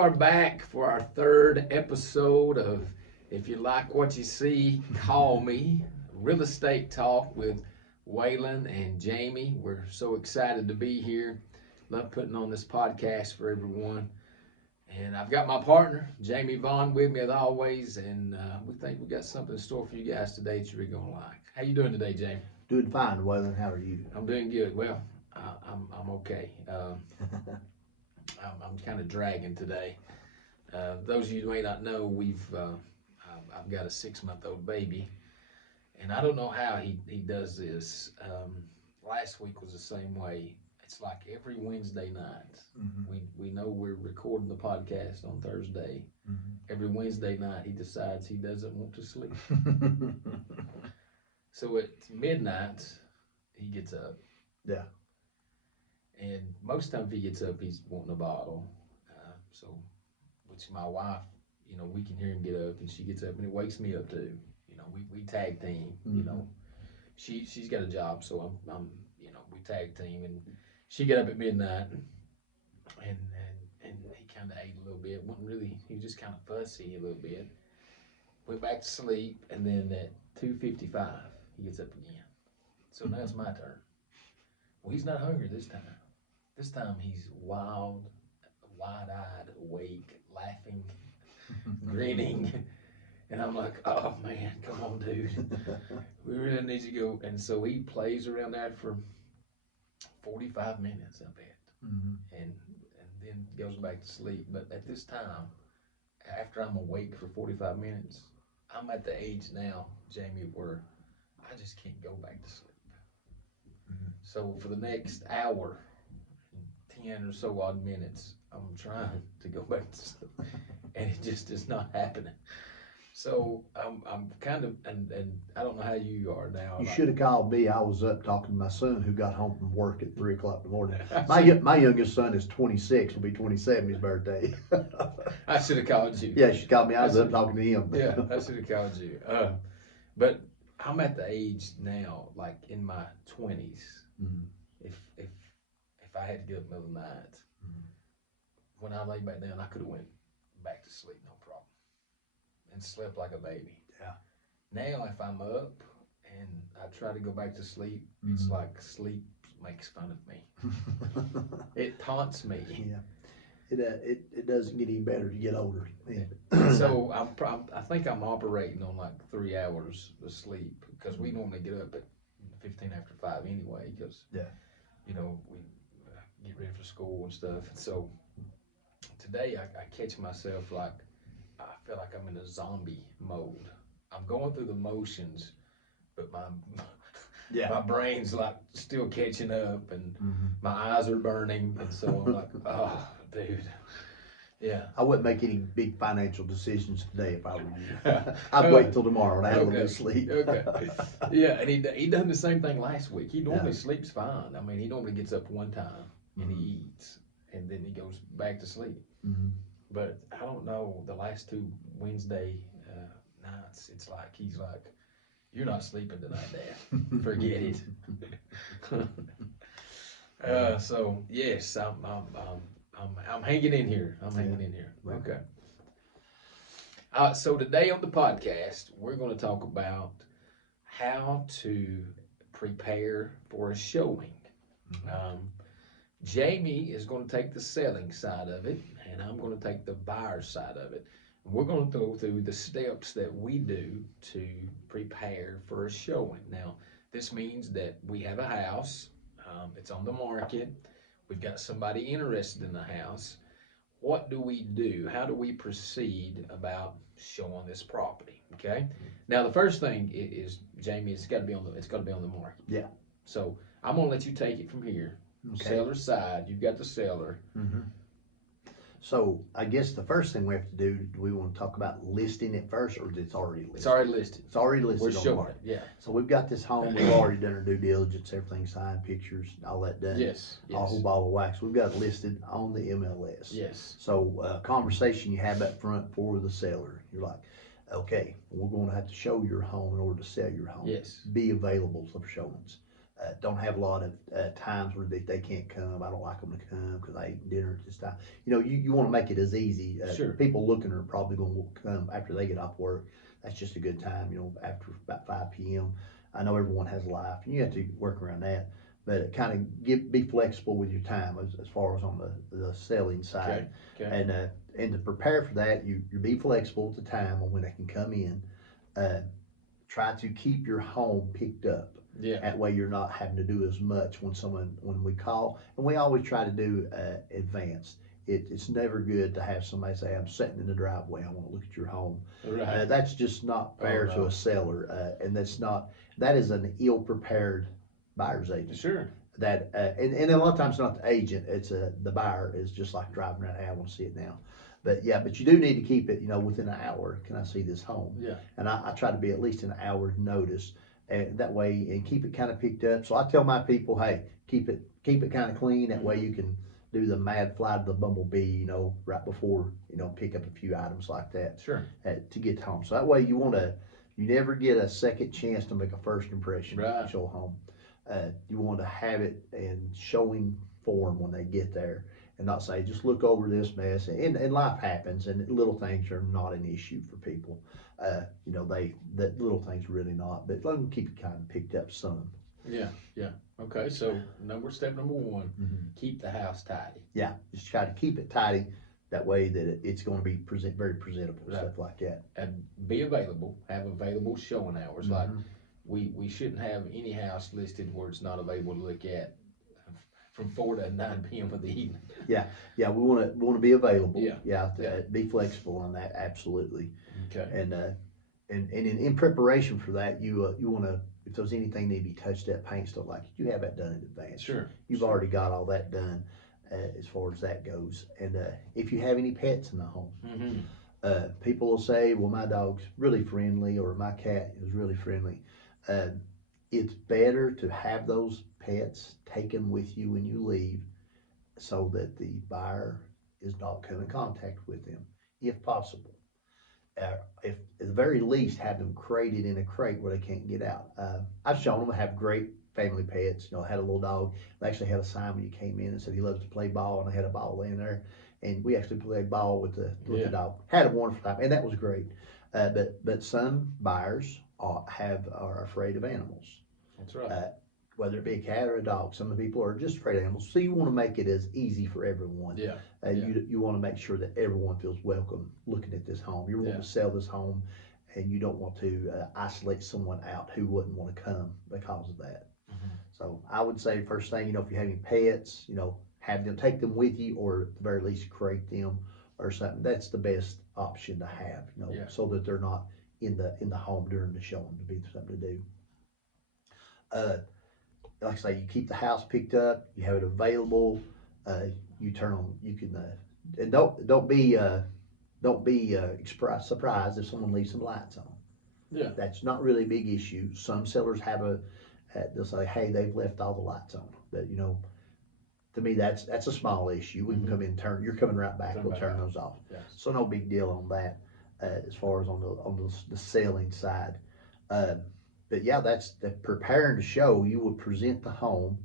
Are back for our third episode of If You Like What You See, Call Me, Real Estate Talk with Waylon and Jamie. We're so excited to be here. Love putting on this podcast for everyone. And I've got my partner, Jamie Vaughn, with me as always, and we think we got something in store for you guys today that you're going to like. How you doing today, Jamie? Doing fine, Waylon. How are you? I'm doing good. Well, I'm okay. I'm kind of dragging today. Those of you who may not know, I've got a 6-month-old baby, and I don't know how he does this. Last week was the same way. It's like every Wednesday night. Mm-hmm. We know we're recording the podcast on Thursday. Mm-hmm. Every Wednesday night, he decides he doesn't want to sleep. So at midnight, he gets up. Yeah. And most times he gets up, he's wanting a bottle. Which my wife, we can hear him get up, and she gets up, and it wakes me up too. We tag team. Mm-hmm. She's got a job, so I'm we tag team, and she got up at midnight, and he kind of ate a little bit. Wasn't really. He was just kind of fussy a little bit. Went back to sleep, and then at 2:55, he gets up again. So now it's my turn. Well, he's not hungry this time. This time he's wild, wide-eyed, awake, laughing, grinning. And I'm like, oh man, come on, dude. We really need to go. And so he plays around that for 45 minutes, I bet. Mm-hmm. And then goes back to sleep. But at this time, after I'm awake for 45 minutes, I'm at the age now, Jamie, where I just can't go back to sleep. Mm-hmm. So for the next hour, 10 or so odd minutes, I'm trying to go back to sleep, and it just is not happening. So I'm kind of, and I don't know how you are now. You like, should have called me. I was up talking to my son who got home from work at 3 o'clock in the morning. I My youngest son is 26. Will be 27 his birthday. should have called you. Yeah, she called me. I was up talking to him. Yeah, I should have called you. But I'm at the age now, like in my 20s. Mm-hmm. If I had to get up in the middle of the night, Mm-hmm. when I lay back down, I could have went back to sleep, no problem, and slept like a baby. Yeah. Now, if I'm up and I try to go back to sleep, Mm-hmm. it's like sleep makes fun of me. It taunts me. Yeah. It doesn't get any better as you get older. Yeah. So I think I'm operating on like 3 hours of sleep, because we normally get up at 15 after 5 anyway, because Yeah. we get ready for school and stuff. And so today I catch myself like I feel like I'm in a zombie mode. I'm going through the motions, but my Yeah. brain's like still catching up, and Mm-hmm. my eyes are burning, and so I'm like, oh, dude, yeah. I wouldn't make any big financial decisions today if I were you. I'd wait till tomorrow and have a little bit of sleep. Okay. Yeah, and he done the same thing last week. He normally Yeah. sleeps fine. I mean, he normally gets up one time and Mhm. he eats, and then he goes back to sleep. Mm-hmm. But I don't know, the last 2 Wednesday nights, it's like he's like, you're not sleeping tonight, Dad. Forget it. So yes, I'm hanging in here. I'm hanging in here. Right. Okay. So today on the podcast, we're going to talk about how to prepare for a showing. Mhm. Jamie is going to take the selling side of it, and I'm going to take the buyer side of it. And we're going to go through the steps that we do to prepare for a showing. Now, this means that we have a house, it's on the market, we've got somebody interested in the house. What do we do? How do we proceed about showing this property? Okay. Now, the first thing is Jamie, it's got to be on the market. Yeah. So I'm gonna let you take it from here. Okay. Seller side, you've got the seller. Mm-hmm. So I guess the first thing we have to do we want to talk about listing it first, or is it already listed? It's already listed. It's already listed We're on the showing market. it. Yeah. So we've got this home. We've already done our due diligence, everything signed, pictures, all that done. Yes. A whole Yes. ball of wax. We've got it listed on the MLS. Yes. So conversation you have up front for the seller. You're like, okay, we're going to have to show your home in order to sell your home. Yes. Be available for showings. don't have a lot of times where they can't come. I don't like them to come because I eat dinner at this time. You know, you want to make it as easy. Sure. People looking are probably going to come after they get off work. That's just a good time, you know, after about 5 p.m. I know everyone has a life, and you have to work around that. But kind of be flexible with your time as far as on the selling side. Okay. And to prepare for that, you be flexible with the time on when they can come in. Uh, Try to keep your home picked up. Yeah. That way you're not having to do as much when we call. And we always try to do advanced. It's never good to have somebody say, I'm sitting in the driveway, I want to look at your home. Right. That's just not fair Oh, to no. a seller. And that is an ill-prepared buyer's agent. Sure. And a lot of times not the agent, the buyer is just like driving around, hey, I want to see it now. But yeah, but you do need to keep it, you know, within an hour. Can I see this home? Yeah. And I try to be at least an hour's notice, and that way, and keep it kind of picked up. So I tell my people, hey, keep it kind of clean. That way you can do the mad fly to the bumblebee, you know, right before, you know, pick up a few items like that Sure. to get home. So that way you never get a second chance to make a first impression Right. at your home. You want to have it in showing form when they get there, and not say, just look over this mess. And life happens, and little things are not an issue for people. You know, that little things really not, but let them keep it kind of picked up some. Yeah. Okay, so step number one, Mm-hmm. keep the house tidy. Yeah, just try to keep it tidy. That way that it's going to be very presentable, Right. stuff like that. And be available, have available showing hours. Like Mhm. we shouldn't have any house listed where it's not available to look at from 4 to 9 p.m. of the evening. Yeah, we want to be available. Yeah. Be flexible on that, absolutely. Okay. And in preparation for that, you want to, if there's anything need to be touched up, paint, stuff like that, you have that done in advance. Sure. You've already got all that done as far as that goes. And if you have any pets in the home, people will say, well, my dog's really friendly, or my cat is really friendly. It's better to have those pets taken with you when you leave, so that the buyer is not come in contact with them, if possible. If at the very least, have them crated in a crate where they can't get out. I've shown them have great family pets. You know, I had a little dog. They actually had a sign when you came in and said he loves to play ball, and I had a ball laying there, and we actually played ball with the dog. Had a wonderful time, and that was great. But some buyers are afraid of animals. That's right. Whether it be a cat or a dog, some of the people are just afraid of animals. So you want to make it as easy for everyone. Yeah. You want to make sure that everyone feels welcome looking at this home. You want to sell this home, and you don't want to isolate someone out who wouldn't want to come because of that. Mhm. So I would say first thing, you know, if you have any pets, you know, have them, take them with you, or at the very least crate them or something. That's the best option to have, you know, so that they're not in the home during the showing, to be something to do. Like I say, you keep the house picked up, you have it available, you turn on, you can, and don't be surprised if someone leaves some lights on. Yeah. That's not really a big issue. Some sellers they'll say, hey, they've left all the lights on. But, you know, to me, that's a small issue. We can come in and you're coming right back, we'll turn those off. Yes. So no big deal on that, as far as on the selling side. But yeah, that's the preparing to show. You will present the home.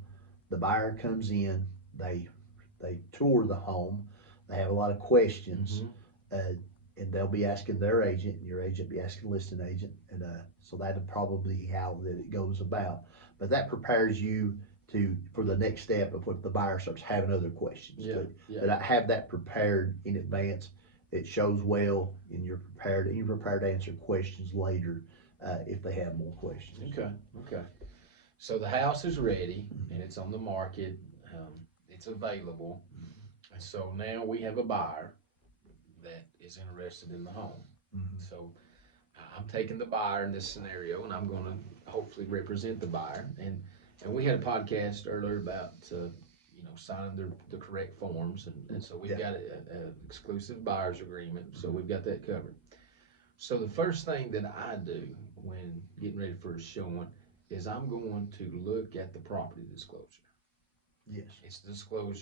The buyer comes in. They tour the home. They have a lot of questions, and they'll be asking their agent, and your agent be asking the listing agent, and so that'll probably how that it goes about. But that prepares you for the next step of what the buyer starts having other questions. But I have that prepared in advance. It shows well, and you're prepared to answer questions later. If they have more questions. Okay. So the house is ready, and it's on the market. It's available. And so now we have a buyer that is interested in the home. Mm-hmm. So I'm taking the buyer in this scenario, and I'm going to hopefully represent the buyer. And we had a podcast earlier about signing the correct forms, and so we've got an exclusive buyer's agreement. So we've got that covered. So the first thing that I do when getting ready for a showing is I'm going to look at the property disclosure. Yes. It's the disclosure